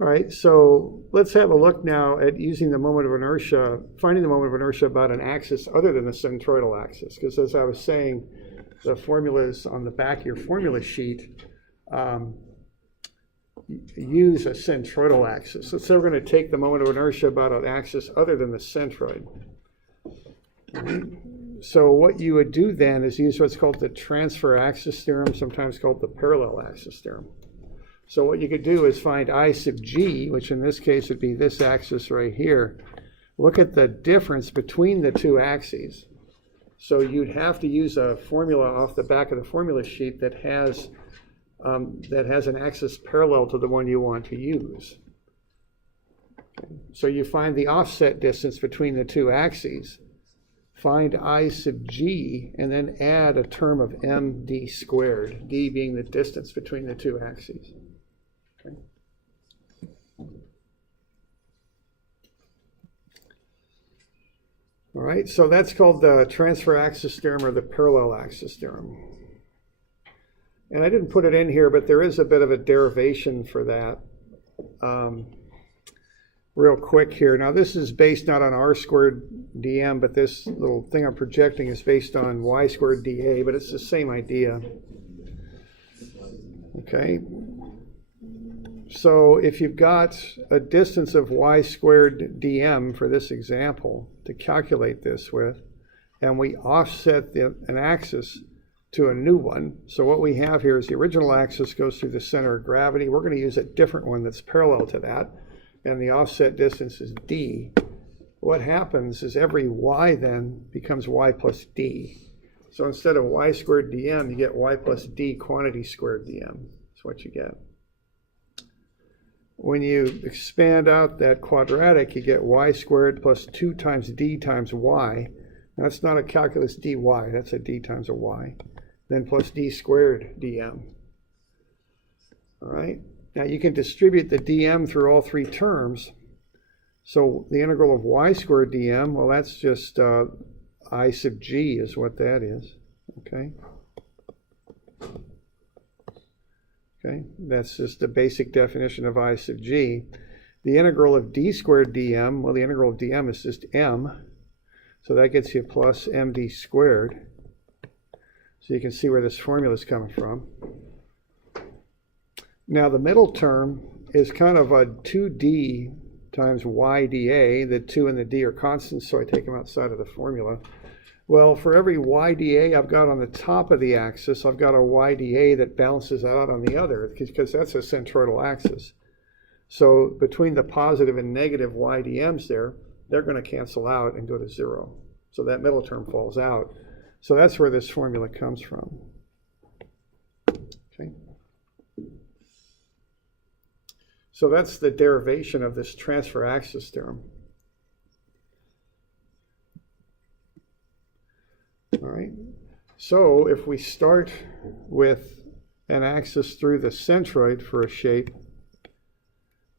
All right, so let's have a look now at using the moment of inertia, finding the moment of inertia about an axis other than the centroidal axis. Because as I was saying, the formulas on the back of your formula sheet use a centroidal axis. So we're going to take the moment of inertia about an axis other than the centroid. So what you would do then is use what's called the transfer axis theorem, sometimes called the parallel axis theorem. So what you could do is find I sub g, which in this case would be this axis right here. Look at the difference between the two axes. So you'd have to use a formula off the back of the formula sheet that has an axis parallel to the one you want to use. So you find the offset distance between the two axes. Find I sub g, and then add a term of md squared, d being the distance between the two axes. Okay. All right, so that's called the transfer axis theorem or the parallel axis theorem. And I didn't put it in here, but there is a bit of a derivation for that. Real quick here. Now this is based not on r squared dm, but this little thing I'm projecting is based on y squared dA, but it's the same idea. Okay. So if you've got a distance of y squared dm for this example to calculate this with, and we offset an axis to a new one. So what we have here is the original axis goes through the center of gravity. We're going to use a different one that's parallel to that. And the offset distance is d. What happens is every y then becomes y plus d. So instead of y squared dm, you get y plus d quantity squared dm. That's what you get. When you expand out that quadratic, you get y squared plus 2 times d times y. Now, that's not a calculus dy, that's a d times a y. Then plus d squared dm. All right? Now you can distribute the dm through all three terms. So the integral of y squared dm, well, that's just I sub g is what that is. Okay. Okay, that's just the basic definition of I sub g. The integral of d squared dm, well, the integral of dm is just m. So that gets you plus md squared. So you can see where this formula is coming from. Now the middle term is kind of a 2d times y dA. The 2 and the d are constants, so I take them outside of the formula. Well, for every y dA I've got on the top of the axis, I've got a y dA that balances out on the other, because that's a centroidal axis. So between the positive and negative y dm's there, they're going to cancel out and go to 0. So that middle term falls out. So that's where this formula comes from. Okay. So that's the derivation of this transfer axis theorem. All right. So if we start with an axis through the centroid for a shape,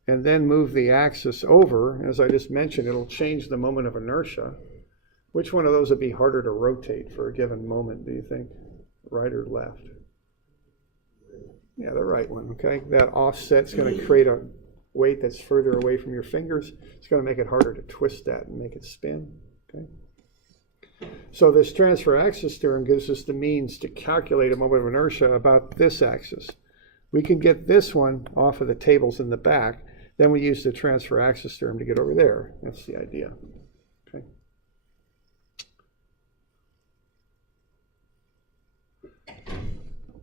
and then move the axis over, as I just mentioned, it'll change the moment of inertia. Which one of those would be harder to rotate for a given moment, do you think? Right or left? Yeah, the right one, okay? That offset's going to create a weight that's further away from your fingers. It's going to make it harder to twist that and make it spin, okay? So this transfer axis theorem gives us the means to calculate a moment of inertia about this axis. We can get this one off of the tables in the back. Then we use the transfer axis theorem to get over there. That's the idea, okay?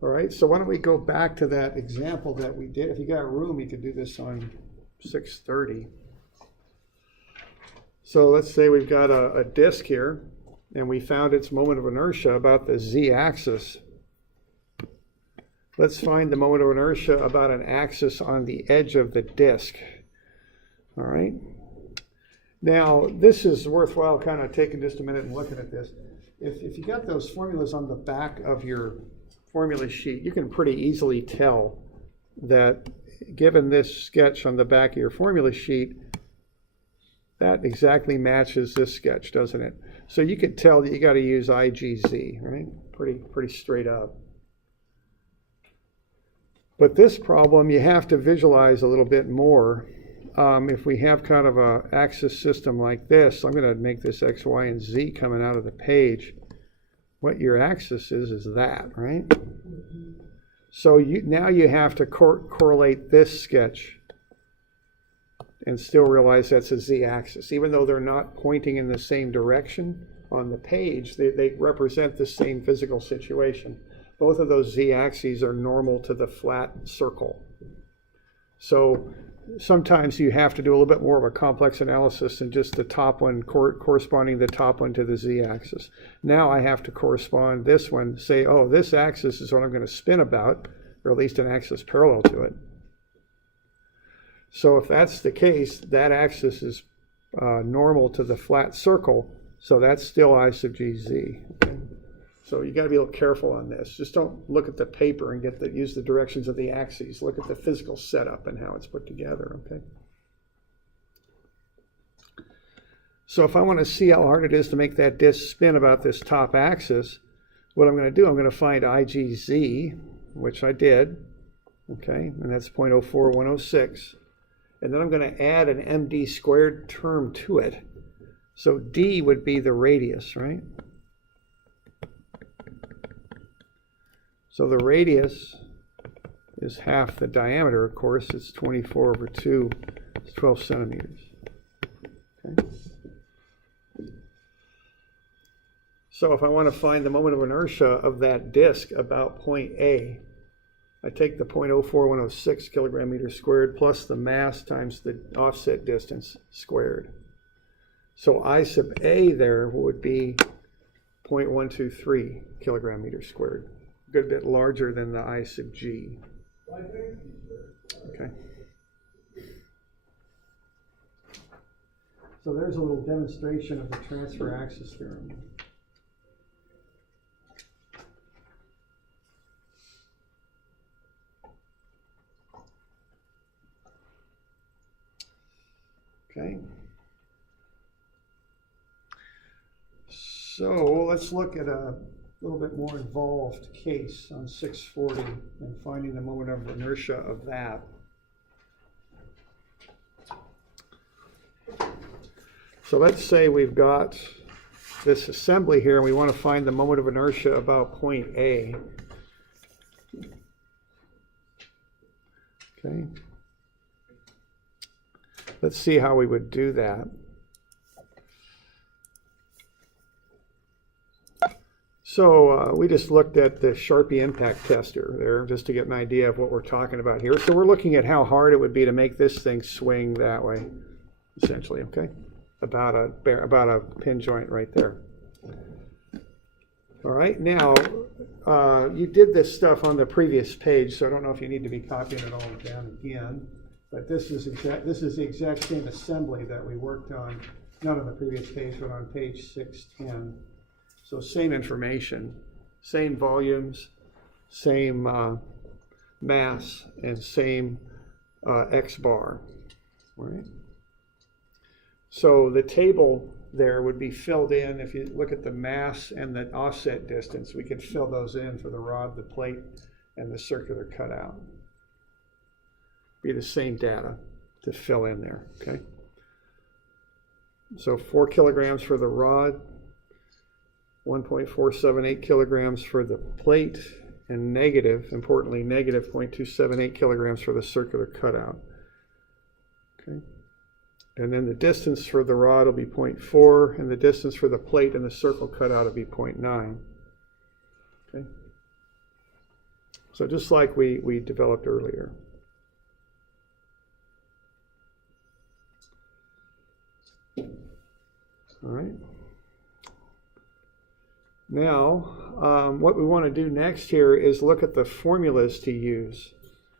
All right, so why don't we go back to that example that we did. If you got room, you could do this on 6:30. So let's say we've got a disk here, and we found its moment of inertia about the z-axis. Let's find the moment of inertia about an axis on the edge of the disk. All right. Now, this is worthwhile kind of taking just a minute and looking at this. If you got those formulas on the back of your formula sheet, you can pretty easily tell that given this sketch on the back of your formula sheet, that exactly matches this sketch, doesn't it? So you can tell that you got to use IGZ, right? Pretty straight up. But this problem, you have to visualize a little bit more. If we have kind of a axis system like this, I'm going to make this x, y, and z coming out of the page. What your axis is that, right? So now you have to correlate this sketch and still realize that's a z-axis. Even though they're not pointing in the same direction on the page, they represent the same physical situation. Both of those z-axes are normal to the flat circle. So sometimes you have to do a little bit more of a complex analysis than just the top one corresponding the top one to the z-axis. Now I have to correspond this one, say, oh, this axis is what I'm going to spin about, or at least an axis parallel to it. So if that's the case, that axis is normal to the flat circle, so that's still I sub gz. Okay? So you got to be a little careful on this. Just don't look at the paper and use the directions of the axes. Look at the physical setup and how it's put together. Okay. So if I want to see how hard it is to make that disk spin about this top axis, what I'm going to do, I'm going to find IGZ, which I did. Okay, and that's 0.04106. And then I'm going to add an MD squared term to it. So D would be the radius, right? So the radius is half the diameter, of course. It's 24 over 2. It's 12 centimeters. Okay. So if I want to find the moment of inertia of that disk about point A, I take the 0.04106 kilogram meters squared plus the mass times the offset distance squared. So I sub A there would be 0.123 kilogram meters squared. A good bit larger than the I sub G. Okay. So there's a little demonstration of the transfer axis theorem. Okay. So let's look at a little bit more involved case on 640 and finding the moment of inertia of that. So let's say we've got this assembly here and we want to find the moment of inertia about point A. Okay. Let's see how we would do that. So we just looked at the Sharpie impact tester there just to get an idea of what we're talking about here. So we're looking at how hard it would be to make this thing swing that way, essentially, okay? About a pin joint right there. All right, now you did this stuff on the previous page, so I don't know if you need to be copying it all down again. But this is the exact same assembly that we worked on, not on the previous page, but on page 610. So same information, same volumes, same mass, and same X bar, right? So the table there would be filled in. If you look at the mass and the offset distance, we could fill those in for the rod, the plate, and the circular cutout. Be the same data to fill in there, okay? So 4 kilograms for the rod, 1.478 kilograms for the plate, and importantly, negative 0.278 kilograms for the circular cutout, okay? And then the distance for the rod will be 0.4, and the distance for the plate and the circle cutout will be 0.9, okay? So just like we developed earlier. All right. Now, what we want to do next here is look at the formulas to use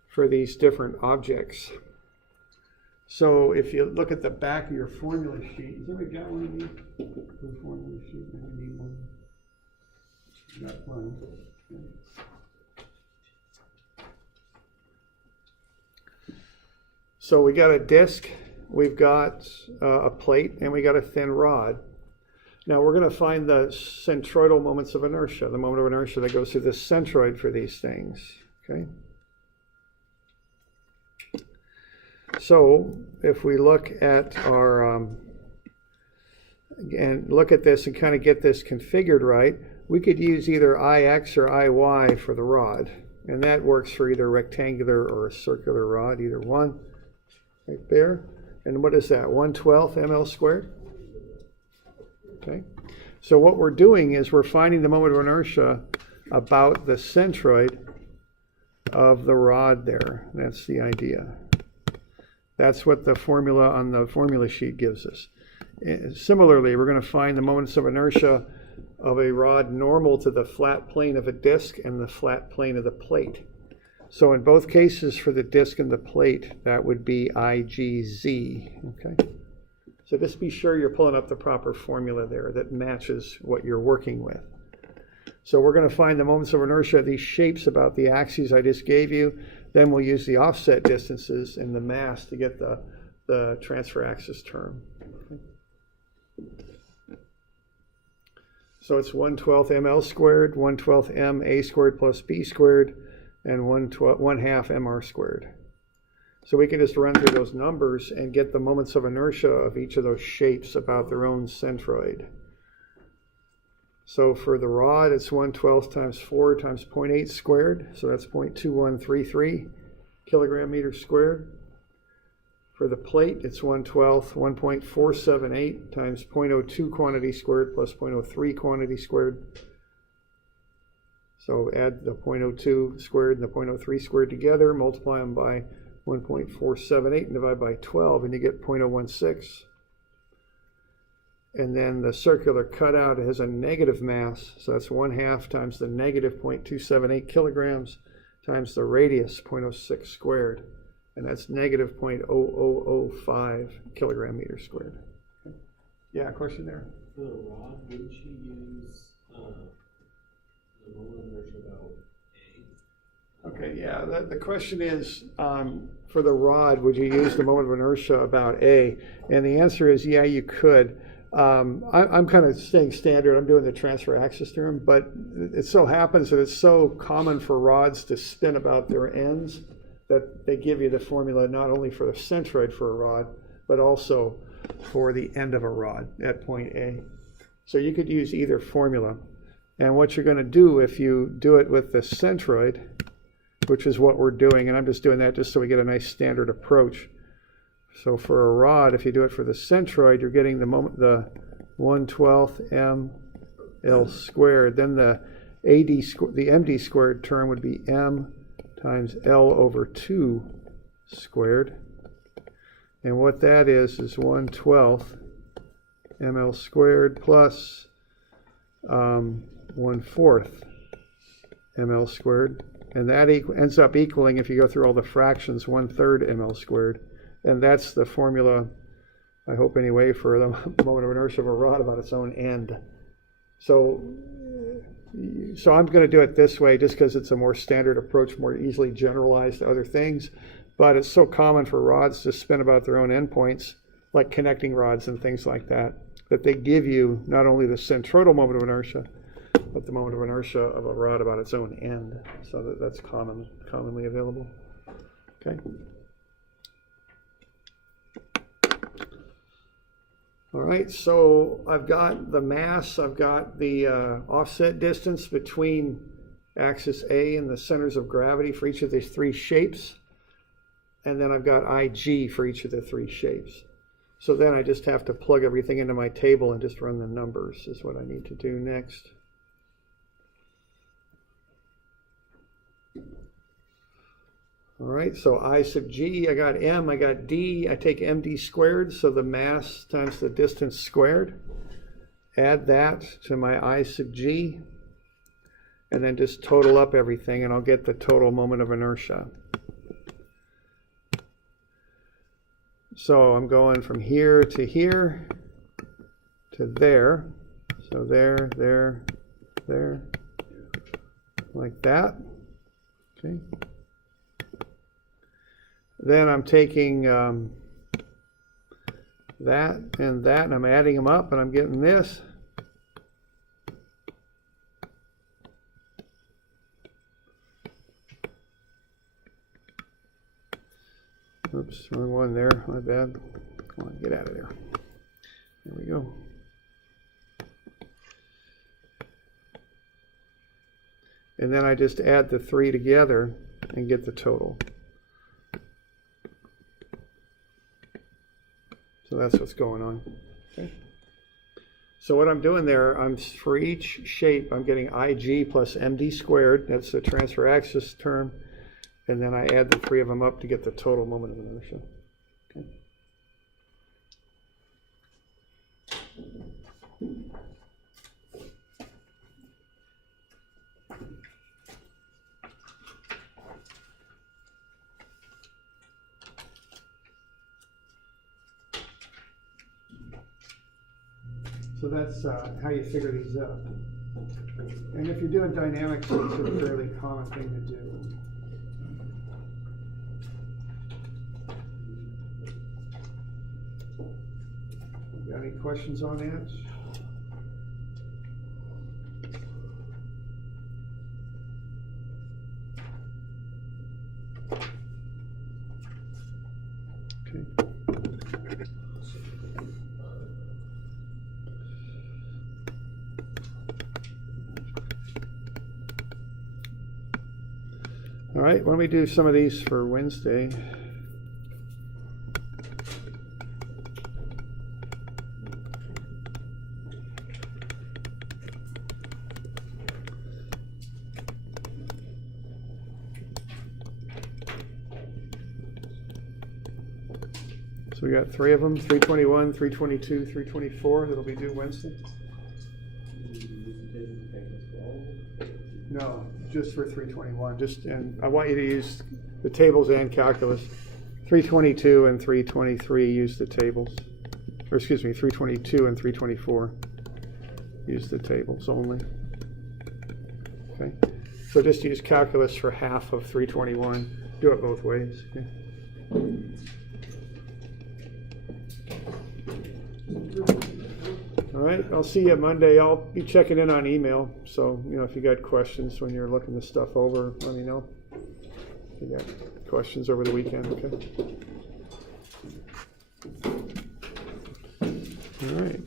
for these different objects. So if you look at the back of your formula sheet, has everybody got one of these? The formula sheet, I need one. Got one. Okay. So we got a disc. We've got a plate, and we got a thin rod. Now we're going to find the centroidal moments of inertia, the moment of inertia that goes through the centroid for these things, okay? So if we look at our, and look at this and kind of get this configured right, we could use either IX or IY for the rod. And that works for either rectangular or a circular rod, either one, right there. And what is that, 1/12 ml squared? Okay. So what we're doing is we're finding the moment of inertia about the centroid of the rod there. That's the idea. That's what the formula on the formula sheet gives us. Similarly, we're going to find the moments of inertia of a rod normal to the flat plane of a disc and the flat plane of the plate. So in both cases for the disc and the plate, that would be IGZ. Okay. So just be sure you're pulling up the proper formula there that matches what you're working with. So we're going to find the moments of inertia of these shapes about the axes I just gave you. Then we'll use the offset distances in the mass to get the transfer axis term. Okay. So it's 1/12 ml squared, 1/12 m a squared plus b squared, and 1/2 mr squared. So we can just run through those numbers and get the moments of inertia of each of those shapes about their own centroid. So for the rod, it's 1/12 times 4 times 0.8 squared. So that's 0.2133 kilogram meters squared. For the plate, it's 1/12, 1.478 times 0.02 quantity squared plus 0.03 quantity squared. So add the 0.02 squared and the 0.03 squared together, multiply them by 1.478 and divide by 12, and you get 0.016. And then the circular cutout has a negative mass, so that's 1/2 times the negative 0.278 kilograms times the radius, 0.06 squared. And that's negative 0.0005 kilogram meters squared. Okay. Yeah, question there? For the rod, wouldn't you use the moment of inertia about A? Okay, yeah, the question is, for the rod, would you use the moment of inertia about A? And the answer is, yeah, you could. I'm kind of staying standard. I'm doing the transfer axis theorem, but it so happens that it's so common for rods to spin about their ends that they give you the formula not only for the centroid for a rod, but also for the end of a rod at point A. So you could use either formula. And what you're going to do if you do it with the centroid, which is what we're doing, and I'm just doing that just so we get a nice standard approach. So for a rod, if you do it for the centroid, you're getting the 1/12 ml squared. Then the MD squared term would be m times L over 2 squared. And what that is 1/12 ml squared plus 1/4 ml squared. And that ends up equaling, if you go through all the fractions, 1/3 ml squared. And that's the formula, I hope anyway, for the moment of inertia of a rod about its own end. So I'm going to do it this way just because it's a more standard approach, more easily generalized to other things. But it's so common for rods to spin about their own endpoints, like connecting rods and things like that, that they give you not only the centroidal moment of inertia, but the moment of inertia of a rod about its own end. So that's commonly available. Okay. All right, so I've got the mass, I've got the offset distance between axis A and the centers of gravity for each of these three shapes. And then I've got IG for each of the three shapes. So then I just have to plug everything into my table and just run the numbers is what I need to do next. All right, so I sub g, I got m, I got d, I take md squared, so the mass times the distance squared. Add that to my I sub g, and then just total up everything, and I'll get the total moment of inertia. So I'm going from here to there. So there, like that. Okay. Then I'm taking that, and I'm adding them up, and I'm getting this. Oops, wrong one there, my bad. Come on, get out of there. There we go. And then I just add the 3 together and get the total. So that's what's going on. Okay. So what I'm doing there, for each shape, I'm getting IG plus MD squared. That's the transfer axis term. And then I add the 3 of them up to get the total moment of inertia. Okay. So that's how you figure these up. And if you're doing dynamics, it's a fairly common thing to do. Got any questions on that? Okay. All right, why don't we do some of these for Wednesday? So we got 3 of them, 321, 322, 324, that'll be due Wednesday? No, just for 321. And I want you to use the tables and calculus. 322 and 323 use the tables. Or excuse me, 322 and 324 use the tables only. Okay. So just use calculus for half of 321. Do it both ways. Okay. All right, I'll see you Monday. I'll be checking in on email. So, if you got questions when you're looking this stuff over, let me know. If you got questions over the weekend, okay? All right.